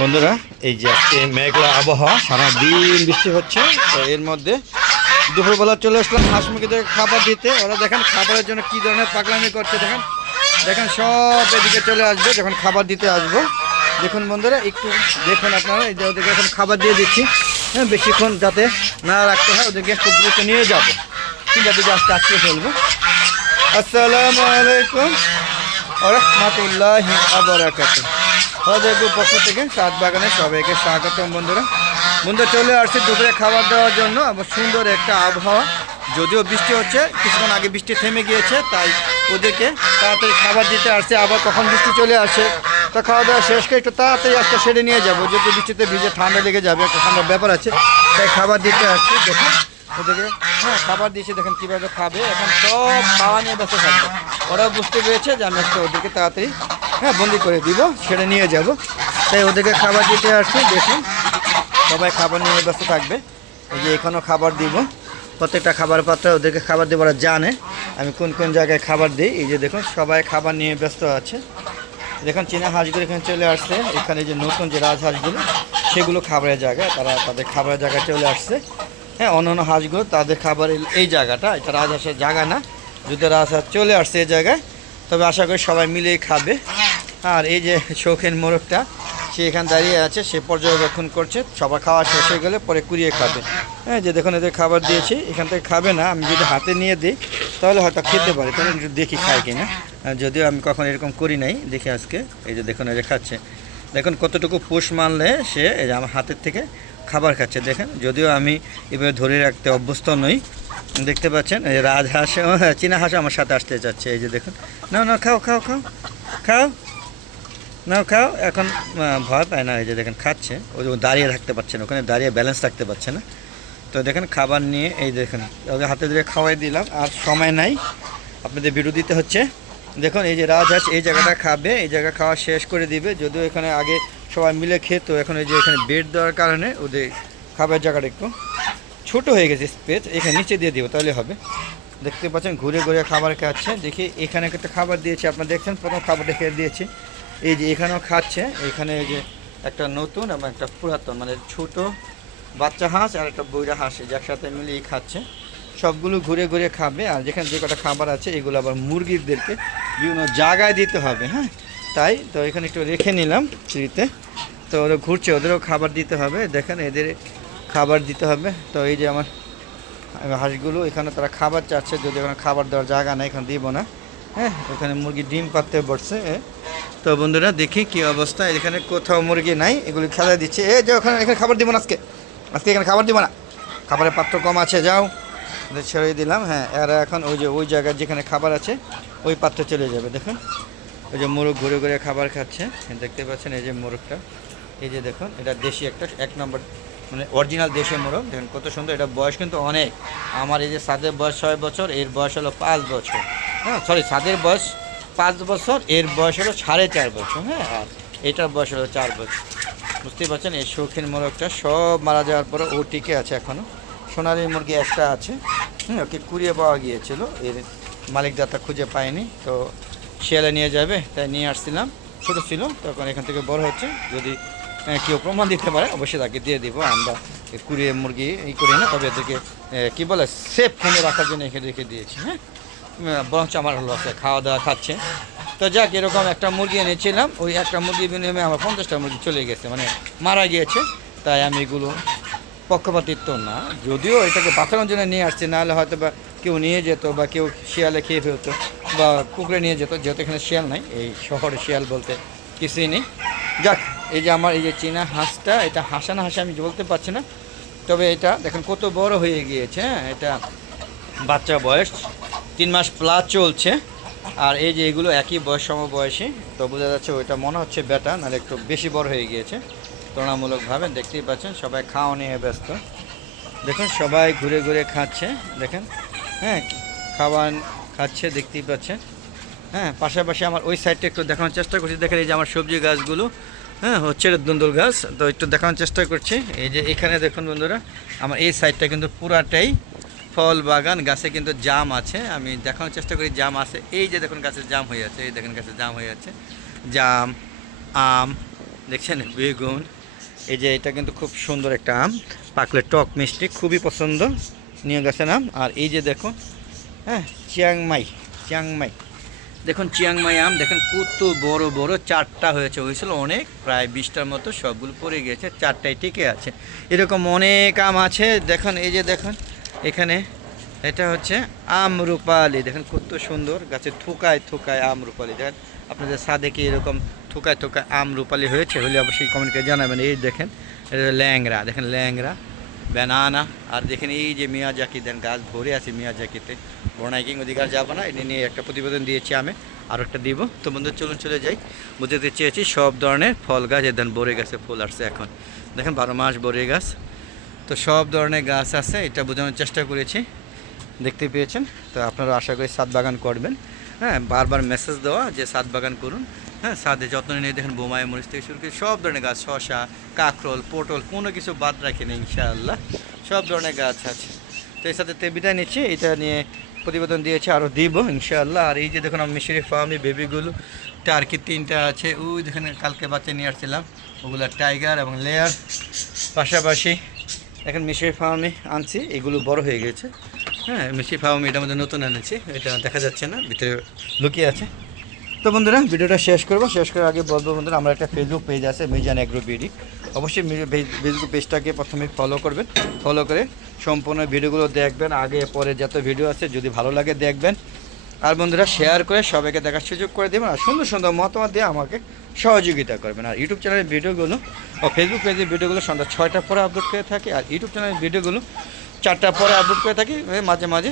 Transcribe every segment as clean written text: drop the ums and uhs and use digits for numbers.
বন্ধুরা, এই যে আজকে মেঘলা আবহাওয়া, সারাদিন বৃষ্টি হচ্ছে। তো এর মধ্যে দুপুরবেলা চলে আসলাম হাঁস মুরগিদের খাবার দিতে। ওরা দেখেন খাবারের জন্য কী ধরনের পাগলামি করছে। দেখেন দেখেন সব এদিকে চলে আসবে যখন খাবার দিতে আসবো। দেখুন বন্ধুরা, একটু দেখুন আপনারা, এই যে ওদেরকে এখন খাবার দিয়ে দিচ্ছি। হ্যাঁ, বেশিক্ষণ যাতে না রাখতে হয়, ওদেরকে খুব দ্রুত নিয়ে যাবো, যাতে আজকে আটকে ফেলবো। আসসালামু আলাইকুম ওয়া রাহমাতুল্লাহি ওয়া বারাকাতুহু। হজরপুর পক্ষ থেকে সাত বাগানে সবাইকে স্বাগতম। বন্ধুরা চলে আসছে দুপুরে খাবার দেওয়ার জন্য। আবার সুন্দর একটা আবহাওয়া, যদিও বৃষ্টি হচ্ছে, কিছুক্ষণ আগে বৃষ্টি থেমে গিয়েছে, তাই ওদেরকে তাড়াতাড়ি খাবার দিতে আসছে। আবার কখন বৃষ্টি চলে আসে, তা খাওয়া দাওয়া শেষ করে একটু তাড়াতাড়ি আজকে সেরে নিয়ে যাবো, যেহেতু বৃষ্টিতে ভিজে ঠান্ডা লেগে যাবে, একটা ঠান্ডার ব্যাপার আছে, তাই খাবার দিতে আসছি। দেখুন ওদেরকে, হ্যাঁ, খাবার দিয়েছি, দেখেন কীভাবে খাবে। এখন সব খাওয়া নিয়ে ব্যস্ত থাকবে। ওরা বুঝতে পেরেছে যে আমি আজকে ওদেরকে তাড়াতাড়ি, হ্যাঁ, বন্দি করে দিব, ছেড়ে নিয়ে যাব, তাই ওদেরকে খাবার দিতে আসছি। দেখুন সবাই খাবার নিয়ে ব্যস্ত থাকবে। এই যে এখানেও খাবার দিব, প্রত্যেকটা খাবার পাত্রে ওদেরকে খাবার দিয়ে ওরা জানে আমি কোন কোন জায়গায় খাবার দিই। এই যে দেখুন সবাই খাবার নিয়ে ব্যস্ত আছে। দেখুন চীনা হাঁসগুলো এখানে চলে আসছে। এখানে যে নতুন যে রাজহাঁসগুলো, সেগুলো খাবারের জায়গায়, তারা তাদের খাবারের জায়গায় চলে আসছে। হ্যাঁ, অন্যান্য হাঁসগুলো তাদের খাবার এই জায়গাটা, এটা রাজহাঁসের জায়গা না, যদি রাজহাঁস চলে আসছে এই জায়গায়, তবে আশা করি সবাই মিলেই খাবে। আর এই যে শৌখিন মোরগটা, সে এখানে দাঁড়িয়ে আছে, সে পর্যবেক্ষণ করছে, সবার খাওয়া শেষ হয়ে গেলে পরে কুড়িয়ে খাবে। হ্যাঁ, যে দেখুন এদের খাবার দিয়েছি, এখান থেকে খাবে না, আমি যদি হাতে নিয়ে দিই তাহলে হয়তো খেতে পারে, তাহলে একটু দেখি খায় কিনা। যদিও আমি কখনো এরকম করি নাই, দেখি আজকে। এই যে দেখুন এই যে খাচ্ছে, দেখুন কতটুকু পুষ মানলে সে এই যে আমার হাতের থেকে খাবার খাচ্ছে। দেখেন, যদিও আমি এভাবে ধরে রাখতে অভ্যস্ত নই। দেখতে পাচ্ছেন এই রাজহাঁস, চীনা হাঁস আমার সাথে আসতে যাচ্ছে। এই যে দেখুন, না না, খাও খাও খাও খাও, নাও খাও। এখন ভয় পায় না, এই যে দেখেন খাচ্ছে। ওই দাঁড়িয়ে থাকতে পারছে না, ওখানে দাঁড়িয়ে ব্যালেন্স রাখতে পারছে না। তো দেখেন খাবার নিয়ে, এই দেখেন ওকে হাতে ধরে খাওয়াই দিলাম। আর সময় নাই, আপনাদের ভিডিও দিতে হচ্ছে। দেখুন এই যে রাজহাঁস এই জায়গাটা খাবে, এই জায়গা খাওয়া শেষ করে দিবে। যদিও এখানে আগে সবাই মিলে খেত, এখন এই যে এখানে বেড দেওয়ার কারণে ওদের খাবার জায়গাটা একটু ছোটো হয়ে গেছে, স্পেস, এখানে নিচে দিয়ে দিব তাহলে হবে। দেখতে পাচ্ছেন ঘুরে ঘুরে খাবার খাচ্ছে। দেখি এখানে একটা খাবার দিয়েছি, আপনারা দেখছেন প্রথম খাবারটা খেয়ে দিয়েছি। এই যে এখানেও খাচ্ছে। এখানে এই যে একটা নতুন এবং একটা পুরাতন, মানে ছোট বাচ্চা হাঁস আর একটা বইরা হাঁস, যে একসাথে মিলিয়ে খাচ্ছে। সবগুলো ঘুরে ঘুরে খাবে। আর যেখানে যে কটা খাবার আছে এগুলো আবার মুরগিদেরকে বিভিন্ন জায়গায় দিতে হবে। হ্যাঁ, তাই তো এখানে একটু রেখে নিলাম ফ্রিতে। তো ওরা ঘুরছে, ওদেরও খাবার দিতে হবে। দেখেন এদের খাবার দিতে হবে। তো এই যে আমার হাঁসগুলো, এখানে তারা খাবার চাচ্ছে, যদি এখানে খাবার দেওয়ার জায়গা নেই, এখানে দিব না। হ্যাঁ, ওখানে মুরগি ডিম পাততে বসছে। তো বন্ধুরা দেখি কি অবস্থা, এখানে কোথাও মুরগি নাই, এগুলি খেলা দিচ্ছে। যে ওখানে এখানে খাবার দিব না, আজকে এখানে খাবার দিব না, খাবারের পাত্র কম আছে, যাও, ছেড়ে দিলাম। হ্যাঁ, এরা এখন ওই যে ওই জায়গায় যেখানে খাবার আছে ওই পাত্রে চলে যাবে। দেখুন ওই যে মোরগ ঘুরে ঘুরে খাবার খাচ্ছে, দেখতে পাচ্ছেন। এই যে মোরগটা, এই যে দেখুন, এটা দেশি একটা, এক নম্বর মানে অরিজিনাল দেশি মোরগ। দেখুন কত সুন্দর। এটা বয়স কিন্তু অনেক। আমার এই যে সাদের বয়স 6 বছর, এর বয়স হলো 5 বছর। হ্যাঁ, সরি, সাদের বয়স 5 বছর, এর বয়স হলো 4.5 বছর। হ্যাঁ, আর এটার বয়স হলো 4 বছর। বুঝতেই পারছেন, এই শৌখিন মোরগটা সব মারা যাওয়ার পরে ও টিকে আছে এখনও। সোনালি মুরগি একটা আছে, ওকে কুড়িয়ে পাওয়া গিয়েছিল, এর মালিক দাতা খুঁজে পায়নি, তো শিয়ালে নিয়ে যাবে তাই নিয়ে আসছিলাম। ছোটো ছিল, তখন এখান থেকে বড় হচ্ছে। যদি কেউ প্রমাণ দিতে পারে অবশ্যই তাকে দিয়ে দিব। আমরা কুড়িয়ে মুরগি করি না, তবে এদেরকে কী বলে সেফ ফোনে রাখার জন্য এখানে রেখে দিয়েছি। হ্যাঁ, বরঞ্চ আমার হলো আছে, খাওয়া দাওয়া খাচ্ছে। তো যাক, এরকম একটা মুরগি এনেছিলাম, ওই একটা মুরগির বিনিময়ে আমার 50টা মুরগি চলে গেছে, মানে মারা গিয়েছে। তাই আমি এগুলো পক্ষপাতিত্ব না, যদিও এটাকে বাঁচানোর জন্য নিয়ে আসছে, নাহলে হয়তো বা কেউ নিয়ে যেত, বা কেউ শিয়ালে খেয়ে ফেলতো, বা কুকুরে নিয়ে যেত, যেহেতু এখানে শিয়াল নাই, এই শহরে শিয়াল বলতে কিছুই নেই। যাক, এই যে আমার এই যে চীনা হাঁসটা, এটা হাসা না হাসা আমি বলতে পারছি না, তবে এটা দেখেন কত বড় হয়ে গিয়েছে। হ্যাঁ, এটা বাচ্চা বয়স 3 মাস প্লাস চলছে। আর এই যে এগুলো একই বয়স, সমবয়সী, তো বোঝা যাচ্ছে ওইটা মনে হচ্ছে বেটা, নাহলে একটু বেশি বড় হয়ে গিয়েছে তুলনামূলকভাবে। দেখতেই পাচ্ছেন সবাই খাওয়া নিয়ে ব্যস্ত। দেখুন সবাই ঘুরে ঘুরে খাচ্ছে, দেখেন। হ্যাঁ, খাবার খাচ্ছে, দেখতেই পাচ্ছেন। হ্যাঁ, পাশাপাশি আমার ওই সাইডটা একটু দেখানোর চেষ্টা করছি। দেখেন এই যে আমার সবজি গাছগুলো, হ্যাঁ, হচ্ছে দুন্দুল গাছ, তো একটু দেখানোর চেষ্টা করছি। এই যে এখানে দেখুন বন্ধুরা, আমার এই সাইডটা কিন্তু পুরাটাই ফল বাগান, গাছে কিন্তু জাম আছে। আমি দেখানোর চেষ্টা করি, জাম আছে। এই যে দেখুন গাছের জাম হয়ে আছে, এই দেখেন গাছের জাম হয়ে আছে, জাম, আম, দেখছেন বেগুন, এই যে এটা কিন্তু খুব সুন্দর একটা আম, পাকলে টক মিষ্টি, খুবই পছন্দ নিয়ে গেছেন আম। আর এই যে দেখুন, হ্যাঁ চিয়াংমাই দেখুন, চিয়াংমাই আম দেখেন কত বড় বড়, 4টা হয়েছিল অনেক, প্রায় 20টার মতো, সবগুলো পড়ে গিয়েছে, 4টাই টিকে আছে। এরকম অনেক আম আছে দেখুন, এই যে দেখুন এখানে, এটা হচ্ছে আমরুপালি, দেখেন কত সুন্দর, গাছে থোকায় থোকায় আমরুপালি। দেখেন আপনাদের ছাদে কি এরকম থোকায় থোকায় আমরুপালি হয়েছে, হলে অবশ্যই কমেন্ট করে জানাবেন। এই দেখেন এটা ল্যাংরা, দেখেন ল্যাংরা ব্যানানা। আর দেখেন এই যে মিয়াজাকি, দেন গাছ ভরে আছে মিয়াজাকিতে, বনাইকিং অধিকার যাবো না, এটা নিয়ে একটা প্রতিবেদন দিয়েছি আমি, আরও একটা দিব। তো বন্ধু চলুন চলে যাই, বুঝতে চেয়েছি সব ধরনের ফল গাছ, দেন বড়ে গাছে ফুল আসছে এখন, দেখেন 12 মাস বড়ে গাছ। তো সব ধরনের গাছ আছে, এটা বোঝানোর চেষ্টা করেছি, দেখতে পেয়েছেন। তো আপনারা আশা করি ছাদ বাগান করবেন। হ্যাঁ, বারবার মেসেজ দেওয়া যে ছাদ বাগান করুন। হ্যাঁ, ছাদে যত্ন নিয়ে দেখেন বোমায় মরিচ থেকে শুরু করে সব ধরনের গাছ, শসা, কাঁকরোল, পটল, কোনো কিছু বাদ রাখিনি ইনশাআল্লাহ, সব ধরনের গাছ আছে। তো এর সাথে বিদায় নিচ্ছি, এটা নিয়ে প্রতিবেদন দিয়েছে, আরও দিব ইনশাআল্লাহ। আর এই যে দেখুন আমি মিশরি ফার্মি বেবিগুলো, টার্কি 3টা আছে, ওই দেখেন কালকে বাচ্চা নিয়ে আসছিলাম, ওগুলো টাইগার এবং লেয়ার। পাশাপাশি এখন মিশরি ফার্মে আনছি, এগুলো বড় হয়ে গেছে। হ্যাঁ, মিশরি ফার্ম এটার মধ্যে নতুন এনেছি, এটা দেখা যাচ্ছে না, ভিতরে লুকিয়ে আছে। তো বন্ধুরা ভিডিওটা শেষ করার আগে বলবো বন্ধুরা, আমরা একটা ফেসবুক পেজ আছে মিজান এগ্রো বিডি, অবশ্যই ফেসবুক পেজটাকে প্রথমে ফলো করবেন, ফলো করে সম্পূর্ণ ভিডিওগুলো দেখবেন, আগে পরে যত ভিডিও আছে যদি ভালো লাগে দেখবেন। আর বন্ধুরা শেয়ার করে সবাইকে দেখার সুযোগ করে দেবেন, আর সুন্দর সুন্দর মতামত দিয়ে আমাকে সহযোগিতা করবেন। আর ইউটিউব চ্যানেলের ভিডিওগুলো ও ফেসবুক পেজের ভিডিওগুলো সন্ধ্যা 6টার পরে আপলোড করে থাকি, আর ইউটিউব চ্যানেলের ভিডিওগুলো 4টার পরে আপলোড করে থাকি, মাঝে মাঝে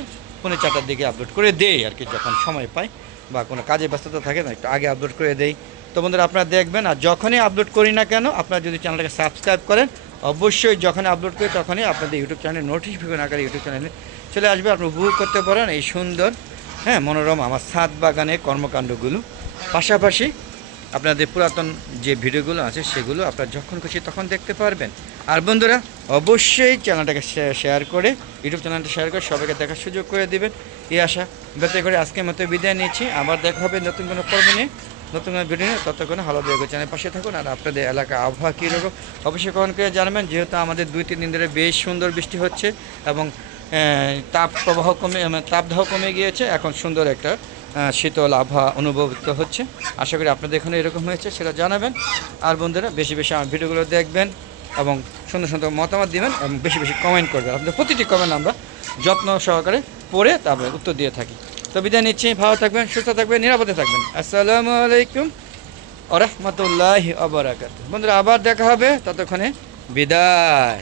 4টার দিকে আপলোড করে দেই আর কি, যখন সময় পাই বা কোনো কাজে ব্যস্ততা থাকে না, একটু আগে আপলোড করে দেই। তো বন্ধুরা আপনারা দেখবেন, আর যখনই আপলোড করি না কেন আপনারা যদি চ্যানেলটাকে সাবস্ক্রাইব করেন, অবশ্যই যখনই আপলোড করি তখনই আপনাদের ইউটিউব চ্যানেলে নোটিফিকেশন আকারে ইউটিউব চ্যানেলে চলে আসবে, আপনি উপভোগ করতে পারেন এই সুন্দর, হ্যাঁ, মনোরম আমার ছাদ বাগানের কর্মকাণ্ডগুলো। পাশাপাশি আপনাদের পুরাতন যে ভিডিওগুলো আছে সেগুলো আপনারা যখন খুশি তখন দেখতে পারবেন। আর বন্ধুরা অবশ্যই চ্যানেলটাকে শেয়ার করে, ইউটিউব চ্যানেলটা শেয়ার করে সবাইকে দেখার সুযোগ করে দেবেন, এই আশা ব্যক্ত করে আজকের মতো বিদায় নিচ্ছি। আবার দেখা হবে নতুন কোনো পর্ব নিয়ে, নতুন কোনো ভিডিও নিয়ে। ততক্ষণে হালো বেগো চ্যানেলের পাশে থাকুন। আর আপনাদের এলাকা আবহাওয়া কীরকম অবশ্যই কমেন্ট করে জানাবেন, যেহেতু আমাদের 2-3 দিন ধরে বেশ সুন্দর বৃষ্টি হচ্ছে এবং তাপদাহ কমে গিয়েছে, এখন সুন্দর একটা শীতল আবহাওয়া অনুভূত হচ্ছে। আশা করি আপনাদের এখানে এরকম হয়েছে সেটা জানাবেন। আর বন্ধুরা বেশি বেশি আমার ভিডিওগুলো দেখবেন এবং সুন্দর সুন্দর মতামত দিবেন এবং বেশি বেশি কমেন্ট করবেন। আপনাদের প্রতিটি কমেন্ট আমরা যত্ন সহকারে পড়ে তারপরে উত্তর দিয়ে থাকি। তো বিদায় নিচ্ছি, ভালো থাকবেন, সুস্থ থাকবেন, নিরাপদে থাকবেন। আসসালামু আলাইকুম ওয়া রাহমাতুল্লাহি ওয়া বারাকাতুহু। বন্ধুরা আবার দেখা হবে, ততক্ষণে বিদায়।